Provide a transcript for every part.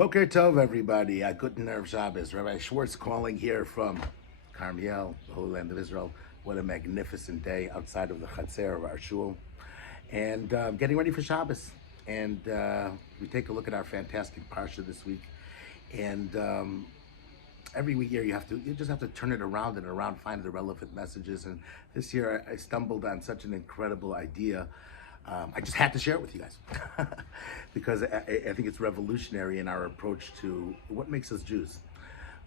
Boker Tov, everybody. Guten Erev Shabbos. Rabbi Schwartz calling here from Carmiel, the Holy Land of Israel. What a magnificent day outside of the Chetzer of our shul. And getting ready for Shabbos. And we take a look at our fantastic parsha this week. And every year you just have to turn it around and around, find the relevant messages. And this year I stumbled on such an incredible idea. I just had to share it with you guys because I think it's revolutionary in our approach to what makes us Jews.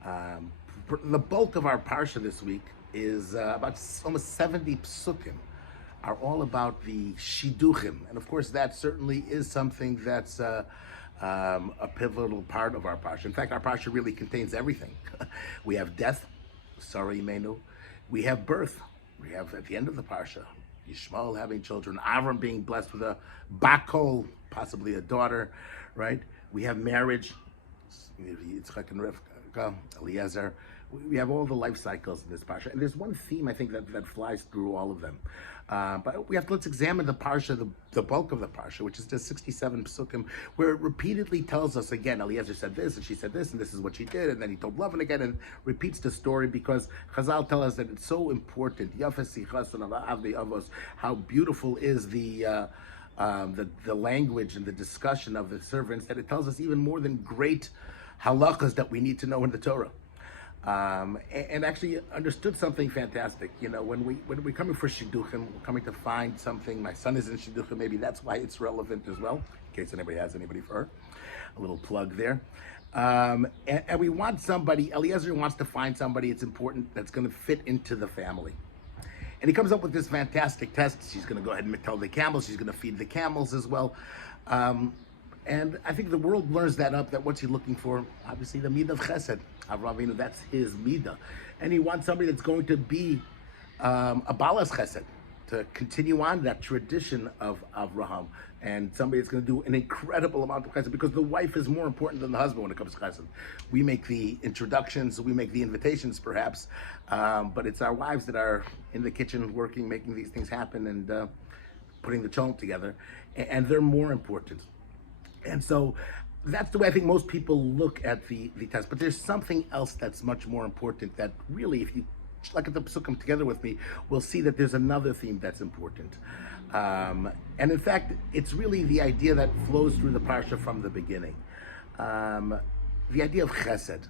The bulk of our parsha this week is about almost 70 psukim are all about the shidduchim. And of course, that certainly is something that's a pivotal part of our parsha. In fact, our parsha really contains everything. We have death, Sarah Imenu. We have birth. We have at the end of the parsha, Yishmael having children, Avram being blessed with a bakol, possibly a daughter, right? We have marriage, Yitzchak and Rivka, Eliezer. We have all the life cycles in this parsha. And there's one theme, I think, that flies through all of them. But let's examine the parsha, the bulk of the parsha, which is just 67 psukim, where it repeatedly tells us, again, Eliezer said this, and she said this, and this is what she did, and then he told Lavan again, and repeats the story, because Chazal tell us that it's so important, how beautiful is the language and the discussion of the servants, that it tells us even more than great halachas that we need to know in the Torah. And actually understood something fantastic. You know, when we're coming for shidduchim, we're coming to find something. My son is in shidduchim, maybe that's why it's relevant as well, in case anybody has anybody for her. A little plug there. And we want somebody, Eliezer wants to find somebody, it's important, that's going to fit into the family. And he comes up with this fantastic test. She's going to go ahead and tell the camels, she's going to feed the camels as well. And I think the world learns that what's he looking for? Obviously the midah of Chesed. Avraham Avinu, that's his midah. And he wants somebody that's going to be a balas Chesed, to continue on that tradition of Avraham. And somebody that's going to do an incredible amount of Chesed, because the wife is more important than the husband when it comes to Chesed. We make the introductions, we make the invitations perhaps, but it's our wives that are in the kitchen working, making these things happen and putting the cholent together. And they're more important. And so that's the way I think most people look at the test. But there's something else that's much more important that really, if you look at the psukim together with me, we'll see that there's another theme that's important. And in fact, it's really the idea that flows through the parsha from the beginning. The idea of Chesed.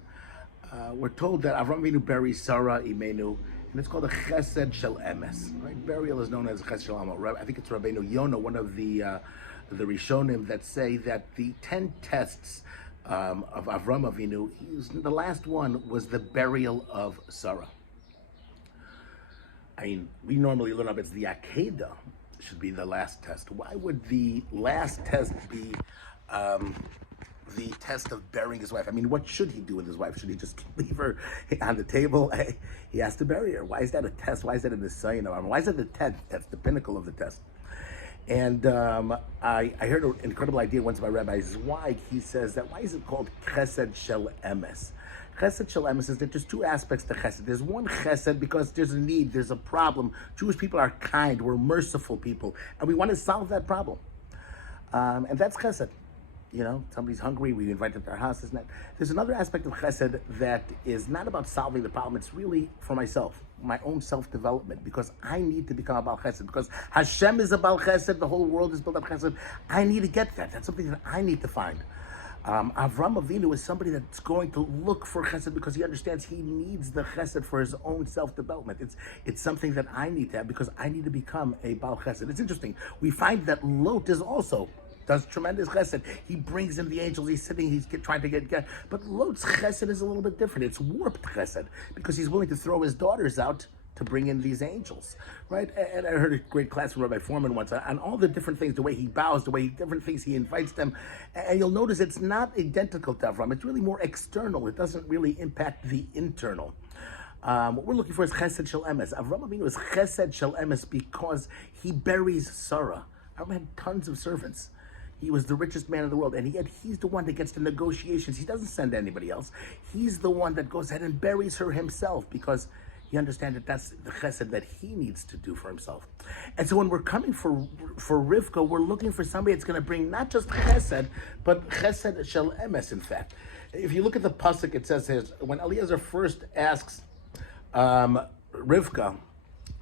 We're told that Avram Avinu buries Sarah Imenu, and it's called a Chesed shel Emes. Right? Burial is known as a Chesed shel Emes. I think it's Rabbeinu Yonah, one of the Rishonim, that say that the 10 tests of Avram Avinu, the last one was the burial of Sarah. I mean, we normally learn it's the Akedah should be the last test. Why would the last test be the test of burying his wife? I mean, what should he do with his wife? Should he just leave her on the table? He has to bury her. Why is that a test? Why is that a Nisayon? Why is that the 10th? That's the pinnacle of the test. And I heard an incredible idea once by Rabbi Zweig. He says that why is it called Chesed shel Emes? Chesed shel Emes is that there's two aspects to Chesed. There's one Chesed because there's a need, there's a problem. Jewish people are kind, we're merciful people, and we want to solve that problem. And that's Chesed. You know, somebody's hungry, we invite them to our house, isn't it? There's another aspect of Chesed that is not about solving the problem, it's really for myself, my own self-development, because I need to become a Baal Chesed, because Hashem is a Baal Chesed, the whole world is built up Chesed. I need to get that. That's something that I need to find. Avram Avinu is somebody that's going to look for Chesed because he understands he needs the Chesed for his own self-development. It's something that I need to have because I need to become a Baal Chesed. It's interesting. We find that Lot is also does tremendous chesed. He brings in the angels, he's sitting, he's trying to get. But Lot's chesed is a little bit different. It's warped chesed, because he's willing to throw his daughters out to bring in these angels, right? And I heard a great class from Rabbi Foreman once on all the different things, the way he bows, different things he invites them. And you'll notice it's not identical to Avram. It's really more external. It doesn't really impact the internal. What we're looking for is Chesed shel Emes. Avram Avinu is Chesed shel Emes because he buries Sarah. Avram had tons of servants. He was the richest man in the world, and yet he's the one that gets the negotiations. He doesn't send anybody else. He's the one that goes ahead and buries her himself because you understand that that's the chesed that he needs to do for himself. And so when we're coming for Rivka, we're looking for somebody that's going to bring not just chesed, but chesed shel Emes, in fact. If you look at the pasuk, it says here, when Eliezer first asks Rivka,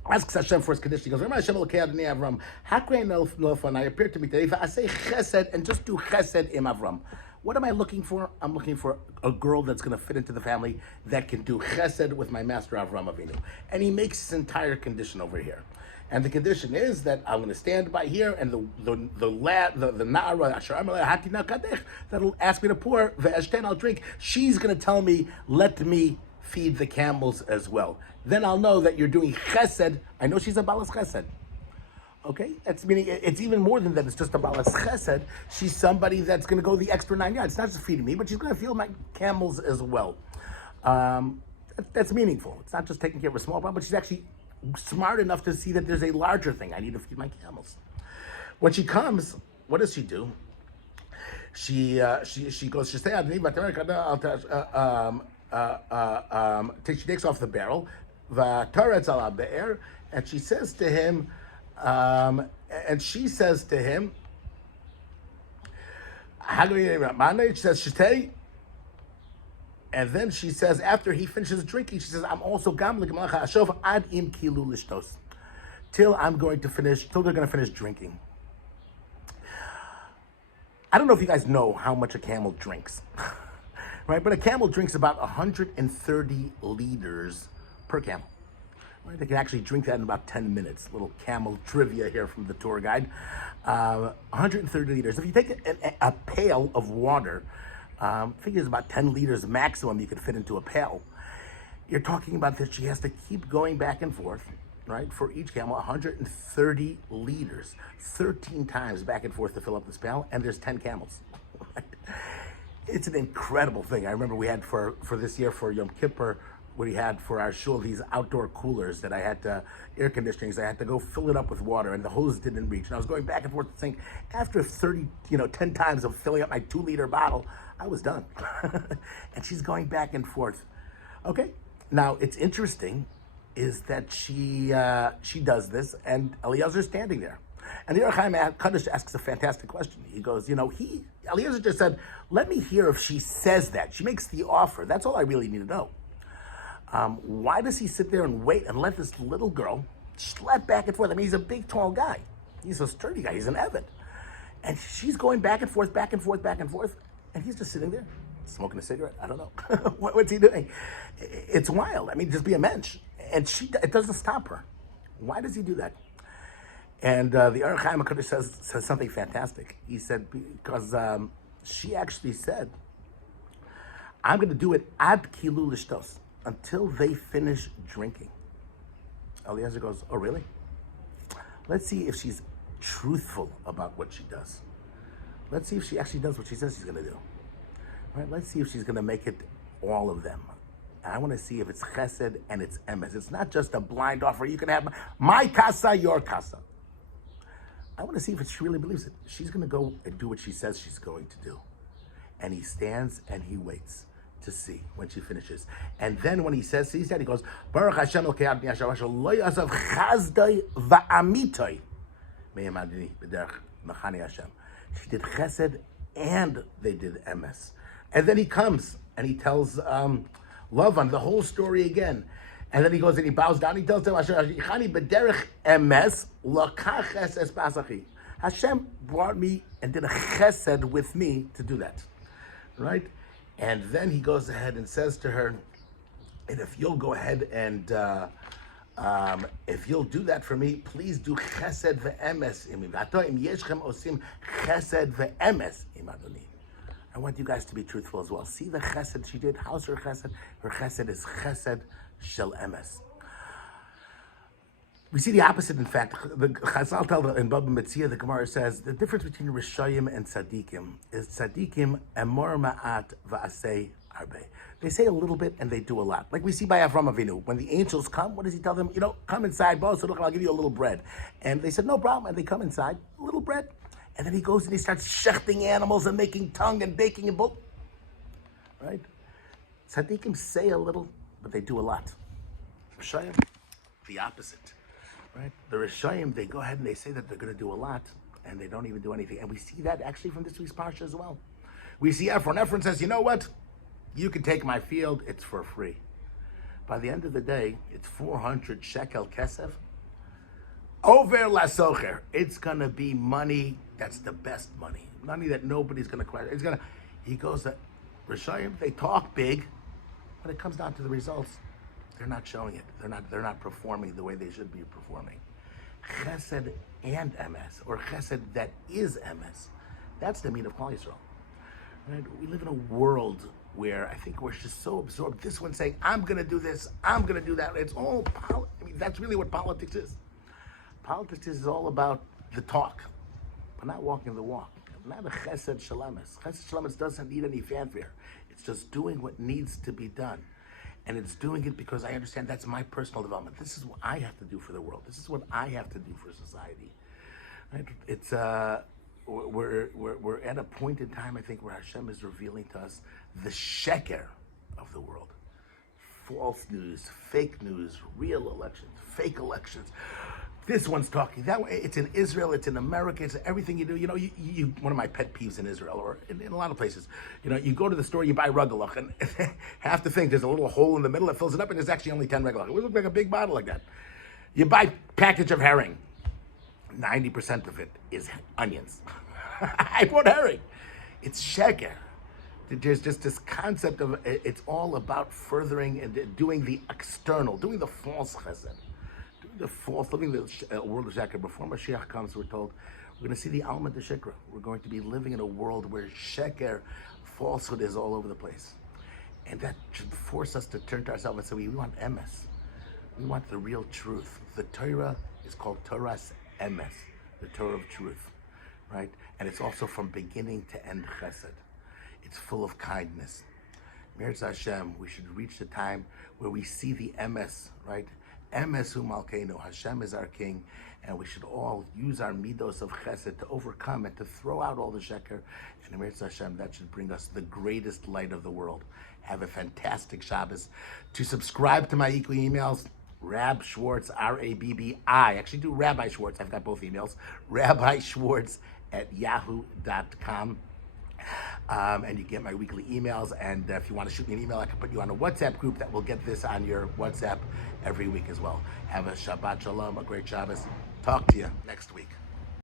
asks Hashem for his condition, he goes, "Remember Hashem Elokei Adonai Avram, Hakrei Nofan, I appeared to me today, I say chesed, and just do chesed im Avram." What am I looking for? I'm looking for a girl that's going to fit into the family that can do chesed with my master Avram Avinu. And he makes his entire condition over here. And the condition is that I'm going to stand by here, and the na'ara asher amar hatina kadech that'll ask me to pour ve'eshten, I'll drink. She's going to tell me, let me feed the camels as well. Then I'll know that you're doing chesed. I know she's a balas chesed. Okay, that's meaning it's even more than that. It's just a balas chesed. She's somebody that's going to go the extra 9 yards. It's not just feeding me, but she's going to feed my camels as well. That's meaningful. It's not just taking care of a small problem, but she's actually smart enough to see that there's a larger thing. I need to feed my camels. When she comes, what does she do? She goes. She takes off the barrel, and she says to him. And she says to him, she says, Shtei. And then she says, after he finishes drinking, she says, I'm also gamlik malacha ashov ad im kilu lishtos. Till they're going to finish drinking. I don't know if you guys know how much a camel drinks, right? But a camel drinks about 130 liters per camel. Right, they can actually drink that in about 10 minutes. Little camel trivia here from the tour guide. 130 liters. If you take a pail of water, figures about 10 liters maximum you could fit into a pail. You're talking about that she has to keep going back and forth, right? For each camel, 130 liters, 13 times back and forth to fill up this pail, and there's 10 camels. Right? It's an incredible thing. I remember we had for this year for Yom Kippur, we had for our shul these outdoor coolers that I had to, air conditioning, so I had to go fill it up with water, and the hose didn't reach. And I was going back and forth to the sink. After 10 times of filling up my 2-liter bottle, I was done. And she's going back and forth. Okay, now it's interesting is that she does this, and Eliezer's standing there. And the Ephraim Kaddish asks a fantastic question. He goes, Eliezer just said, let me hear if she says that. She makes the offer. That's all I really need to know. Why does he sit there and wait and let this little girl schlep back and forth? I mean, he's a big, tall guy. He's a sturdy guy. He's an Eved. And she's going back and forth, back and forth, back and forth. And he's just sitting there, smoking a cigarette. I don't know. What's he doing? It's wild. I mean, just be a mensch. And it doesn't stop her. Why does he do that? And the Ephraim Kaddish says something fantastic. He said, because she actually said, I'm going to do it ad kilu lishtos, until they finish drinking. Eliezer goes, oh, really? Let's see if she's truthful about what she does. Let's see if she actually does what she says she's going to do. Right? Let's see if she's going to make it all of them. And I want to see if it's chesed and it's emes. It's not just a blind offer. You can have my casa, your casa. I want to see if she really believes it. She's going to go and do what she says she's going to do. And he stands and he waits to see when she finishes. And then when he says, he goes, Baruch Hashem Elokei Adonai Asher lo yazav chazdai va'amitoi me'emadini b'derech machane Hashem. She did chesed and they did emes. And then he comes and he tells Lavan the whole story again. And then he goes and he bows down. He tells them, Asher yichani b'derech emes lakach es pasachi. Hashem brought me and did a chesed with me to do that. Right? And then he goes ahead and says to her, and if you'll go ahead and if you'll do that for me, please do chesed ve'emes imim. Im yeshchem osim chesed ve'emes im Adoni. I want you guys to be truthful as well. See the chesed she did. How's her chesed? Her chesed is chesed shel emes. We see the opposite, in fact. The Chazal tell in Baba Metzia, the Gemara says, the difference between Rishayim and Tzadikim is Tzadikim emor ma'at va'asei arbe. They say a little bit and they do a lot. Like we see by Avram Avinu. When the angels come, what does he tell them? Come inside, boss, so look, I'll give you a little bread. And they said, no problem. And they come inside, a little bread. And then he goes and he starts shechting animals and making tongue and baking and bull. Right? Tzadikim say a little, but they do a lot. Rishayim, the opposite, right? The Rishayim, they go ahead and they say that they're going to do a lot, and they don't even do anything. And we see that actually from this week's parsha as well. We see Ephraim. Ephraim says, you know what? You can take my field, it's for free. By the end of the day, it's 400 shekel kesef. Over la socher. It's going to be money that's the best money. Money that nobody's going to question. He goes, Rishayim, they talk big, but it comes down to the results. They're not showing it. They're not performing the way they should be performing. Chesed and Emes, or Chesed that is Emes. That's the meat of Chayei Sarah. Right? We live in a world where I think we're just so absorbed. This one saying, I'm going to do this, I'm going to do that. It's all, that's really what politics is. Politics is all about the talk, but not walking the walk. Not a Chesed shel Emes. Chesed shel Emes doesn't need any fanfare. It's just doing what needs to be done. And it's doing it because I understand that's my personal development. This is what I have to do for the world. This is what I have to do for society. Right? It's we're at a point in time, I think, where Hashem is revealing to us the sheker of the world. False news, fake news, real elections, fake elections. This one's talking that way. It's in Israel. It's in America. It's everything you do. You know, you one of my pet peeves in Israel or in a lot of places. You know, you go to the store, you buy rugelach, and half the thing there's a little hole in the middle that fills it up, and there's actually only 10 rugelach. It would look like a big bottle like that. You buy a package of herring. 90% of it is onions. I bought herring. It's sheker. There's just this concept of it's all about furthering and doing the external, doing the false chesed. The false, living the world of sheker. Before Mashiach comes, we're told we're going to see the alma de shekra. We're going to be living in a world where sheker, falsehood, is all over the place, and that should force us to turn to ourselves and say, we want emes. We want the real truth. The Torah is called Torah's emes, the Torah of truth, right? And it's also from beginning to end chesed. It's full of kindness. Mirz Hashem, we should reach the time where we see the emes, right? Emes hu malkeinu, Hashem is our king, and we should all use our midos of chesed to overcome and to throw out all the sheker. And Mirz Hashem, that should bring us the greatest light of the world. Have a fantastic Shabbos. To subscribe to my weekly emails, Rab Schwartz, R-A-B-B-I. Actually, do Rabbi Schwartz. I've got both emails. Rabbi Schwartz at yahoo.com. And you get my weekly emails. And if you want to shoot me an email, I can put you on a WhatsApp group that will get this on your WhatsApp every week as well. Have a Shabbat Shalom, a great Shabbos. Talk to you next week.